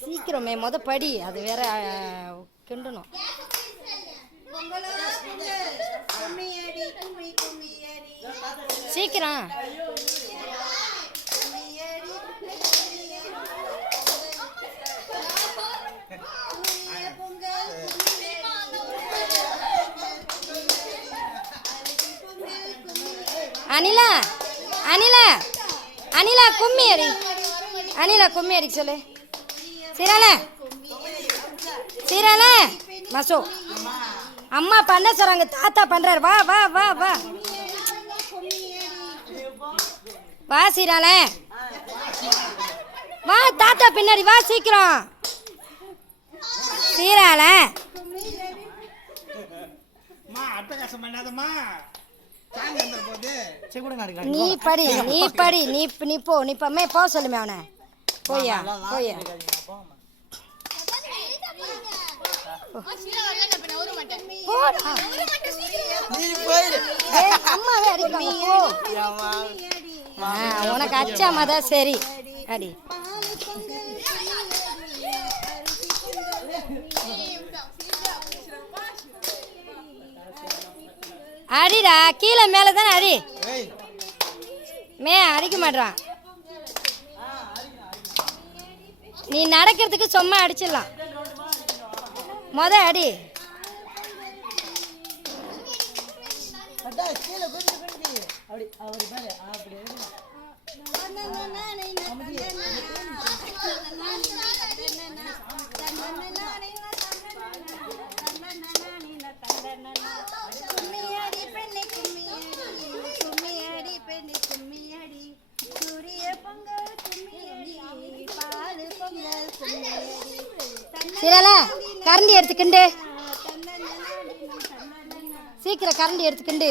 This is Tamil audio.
சீக்கிரம் மொத படி அது வேற கிண்டணும். சீக்கிரம் அனிலா அனிலா அனிலா கும்மி அடி, அனிலா கும்மி அடி சொல்லு. சீரால சீரால மசோ அம்மா பண்ண சொல்றாங்க, தாத்தா பண்றாரு. வா வா வா வா வா சீரால வா, தாத்தா பின்னாடி வா சீக்கிரம். சீரால நீ படி நீ படி நீ நீ போ, நீ பம்மே போ சொல்லுமே அவனை. போயா போயா அம்மாவே அடிப்பாங்க போ. உனக்கு அச்சாமா தான் சரி அடி. அடிடா கீழே மேலே தானே அடி. அடிக்க மாட்டான். நீ நடக்கிறதுக்கு சும்மா அடிச்சிடலாம். மொத அடி. சீரால கரண்டி எடுத்துக்கிண்டு சீக்கிரம் கரண்டி எடுத்துக்கிண்டு